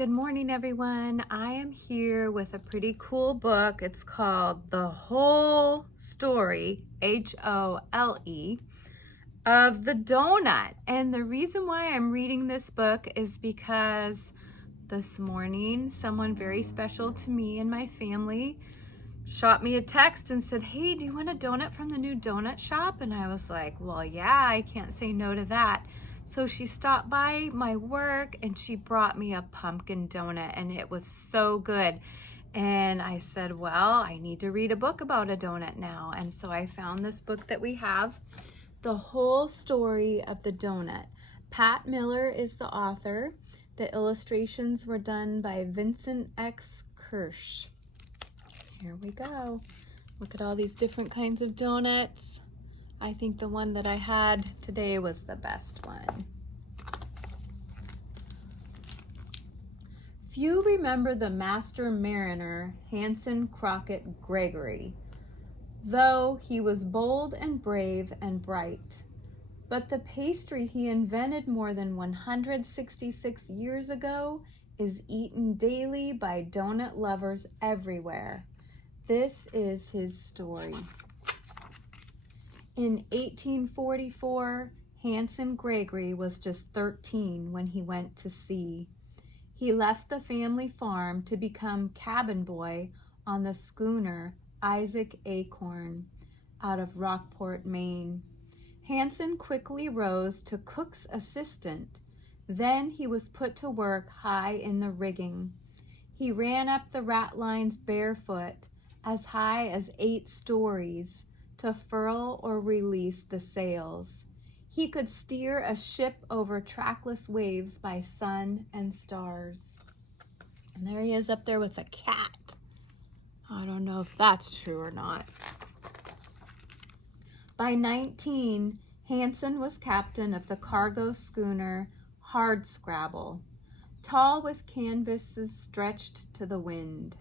Good morning, everyone. I am here with a pretty cool book. It's called The Whole Story, H-O-L-E, of the Donut. And the reason why I'm reading this book is because this morning, someone very special to me and my family shot me a text and said, "Hey, do you want a donut from the new donut shop?" And I was like, well, yeah, I can't say no to that. So she stopped by my work and she brought me a pumpkin donut, and it was so good. And I said, well, I need to read a book about a donut now. And so I found this book that we have, The Whole Story of the Donut. Pat Miller is the author. The illustrations were done by Vincent X. Kirsch. Here we go. Look at all these different kinds of donuts. I think the one that I had today was the best one. Few remember the master mariner, Hanson Crockett Gregory, though he was bold and brave and bright. But the pastry he invented more than 166 years ago is eaten daily by donut lovers everywhere. This is his story. In 1844, Hanson Gregory was just 13 when he went to sea. He left the family farm to become cabin boy on the schooner Isaac Acorn out of Rockport, Maine. Hanson quickly rose to cook's assistant. Then he was put to work high in the rigging. He ran up the ratlines barefoot, as high as 8 stories, to furl or release the sails. He could steer a ship over trackless waves by sun and stars. And there he is up there with a cat. I don't know if that's true or not. By 19, Hanson was captain of the cargo schooner Hardscrabble, tall with canvas stretched to the wind.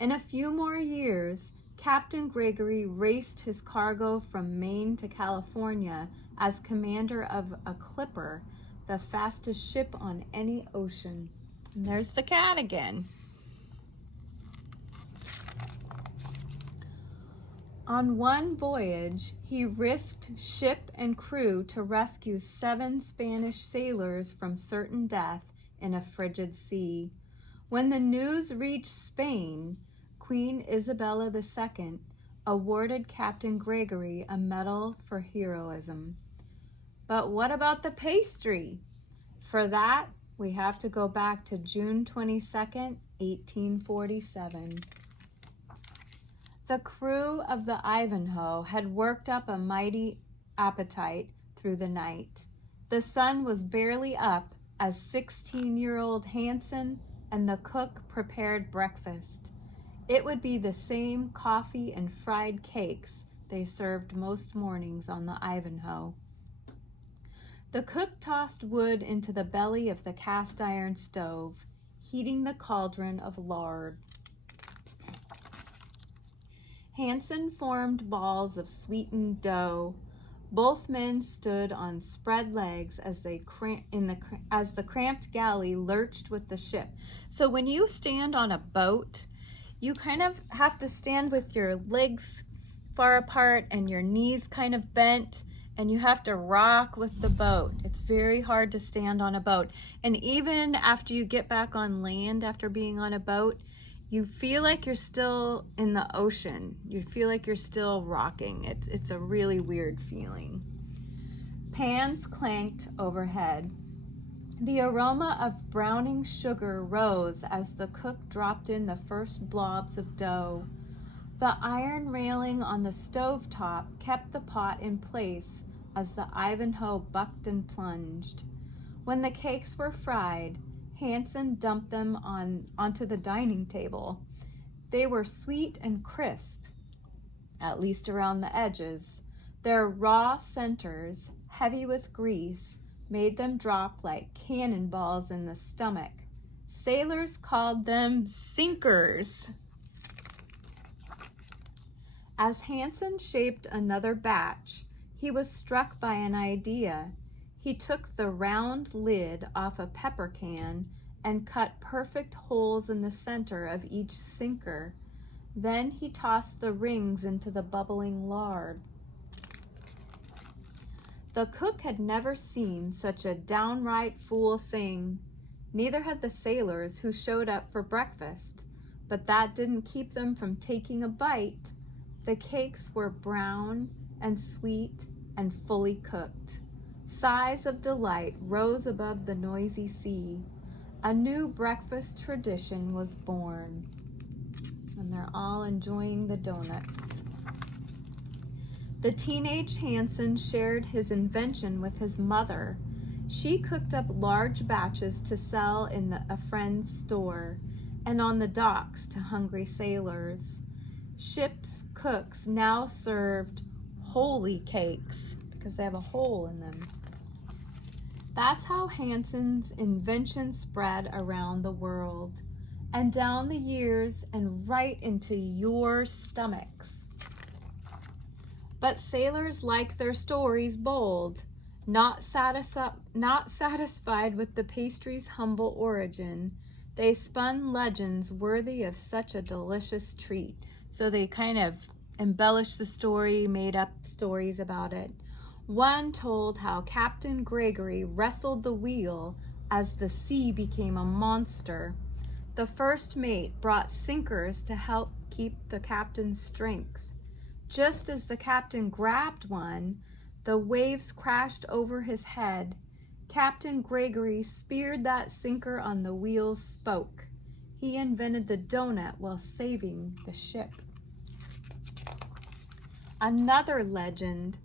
In a few more years, Captain Gregory raced his cargo from Maine to California as commander of a clipper, the fastest ship on any ocean. And there's the cat again. On one voyage, he risked ship and crew to rescue 7 Spanish sailors from certain death in a frigid sea. When the news reached Spain, Queen Isabella II awarded Captain Gregory a medal for heroism. But what about the pastry? For that, we have to go back to June 22nd, 1847. The crew of the Ivanhoe had worked up a mighty appetite through the night. The sun was barely up as 16-year-old Hanson and the cook prepared breakfast. It would be the same coffee and fried cakes they served most mornings on the Ivanhoe. The cook tossed wood into the belly of the cast iron stove, heating the cauldron of lard. Hanson formed balls of sweetened dough. Both men stood on spread legs as the cramped galley lurched with the ship. So when you stand on a boat, you kind of have to stand with your legs far apart and your knees kind of bent, and you have to rock with the boat. It's very hard to stand on a boat. And even after you get back on land after being on a boat, you feel like you're still in the ocean. You feel like you're still rocking. It's a really weird feeling. Pans clanked overhead. The aroma of browning sugar rose as the cook dropped in the first blobs of dough. The iron railing on the stovetop kept the pot in place as the Ivanhoe bucked and plunged. When the cakes were fried, Hanson dumped them onto the dining table. They were sweet and crisp, at least around the edges. Their raw centers, heavy with grease, made them drop like cannonballs in the stomach. Sailors called them sinkers. As Hanson shaped another batch, he was struck by an idea. He took the round lid off a pepper can and cut perfect holes in the center of each sinker. Then he tossed the rings into the bubbling lard. The cook had never seen such a downright fool thing. Neither had the sailors who showed up for breakfast, but that didn't keep them from taking a bite. The cakes were brown and sweet and fully cooked. Sighs of delight rose above the noisy sea. A new breakfast tradition was born. And they're all enjoying the donuts. The teenage Hansen shared his invention with his mother. She cooked up large batches to sell in a friend's store and on the docks to hungry sailors. Ship's cooks now served holy cakes because they have a hole in them. That's how Hansen's invention spread around the world and down the years and right into your stomachs. But sailors like their stories bold, not satisfied with the pastry's humble origin. They spun legends worthy of such a delicious treat. So they kind of embellished the story, made up stories about it. One told how Captain Gregory wrestled the wheel as the sea became a monster. The first mate brought sinkers to help keep the captain's strength. Just as the captain grabbed one, the waves crashed over his head. Captain Gregory speared that sinker on the wheel's spoke. He invented the donut while saving the ship. Another legend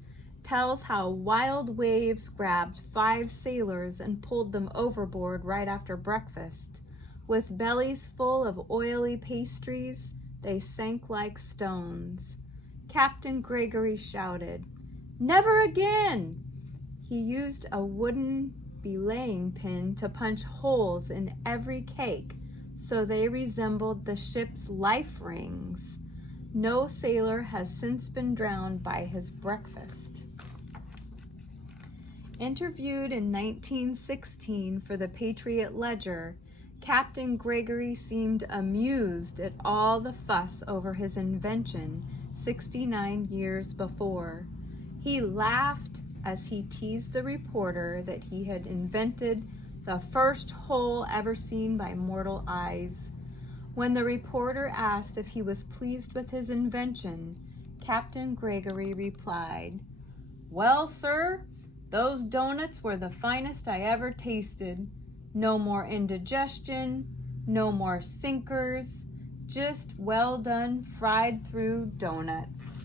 tells how wild waves grabbed 5 sailors and pulled them overboard right after breakfast. With bellies full of oily pastries, they sank like stones. Captain Gregory shouted, "Never again!" He used a wooden belaying pin to punch holes in every cake so they resembled the ship's life rings. No sailor has since been drowned by his breakfast. Interviewed in 1916 for the Patriot Ledger, Captain Gregory seemed amused at all the fuss over his invention 69 years before. He laughed as he teased the reporter that he had invented the first hole ever seen by mortal eyes. When the reporter asked if he was pleased with his invention, Captain Gregory replied, "Well, sir, those donuts were the finest I ever tasted. No more indigestion, no more sinkers, just well done fried through donuts."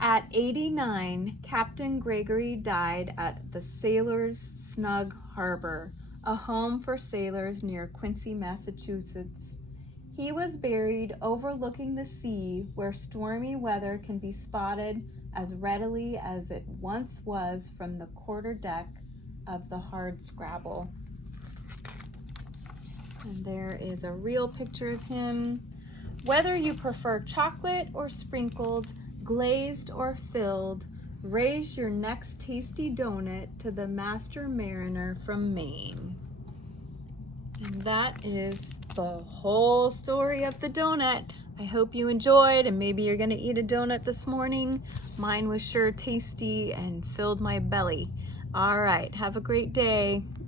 At 89, Captain Gregory died at the Sailors' Snug Harbor, a home for sailors near Quincy, Massachusetts. He was buried overlooking the sea where stormy weather can be spotted as readily as it once was from the quarterdeck of the Hardscrabble. And there is a real picture of him. Whether you prefer chocolate or sprinkled, glazed or filled, raise your next tasty donut to the Master Mariner from Maine. And that is the whole story of the donut. I hope you enjoyed, and maybe you're gonna eat a donut this morning. Mine was sure tasty and filled my belly. All right, have a great day.